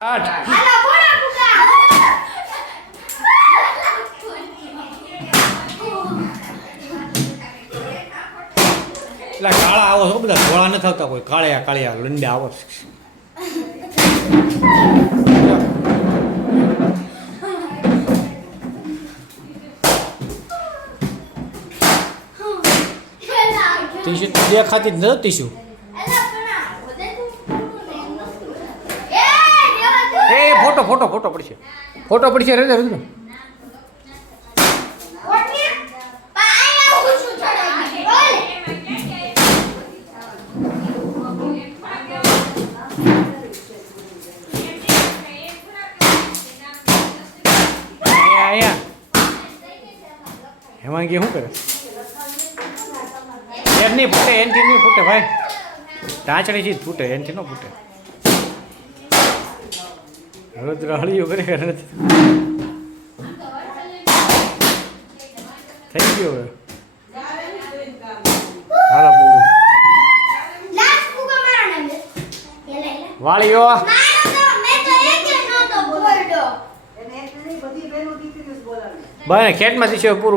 આઠ એટલે કાળા આવો છો બધા ધોળા નથી આવતા કોઈ કાળિયા કાળિયા લંડા આવો ટીશ્યુ તો દેખાતી જ નથી ટીશ્યુ એ ફોટો ફોટો ફોટો પડશે રેજે રેજે હેમાંગી શું કરે એમ નહીં ફૂટે એનથી નહીં ફૂટે ભાઈ ટાંચણીથી જ ફૂટે એનથી ન ફૂટે રોજ હળીઓ કરે થઈ ગયો હવે હાલો પૂરું વાળીઓ બને ખેતમાં દીશે પૂરું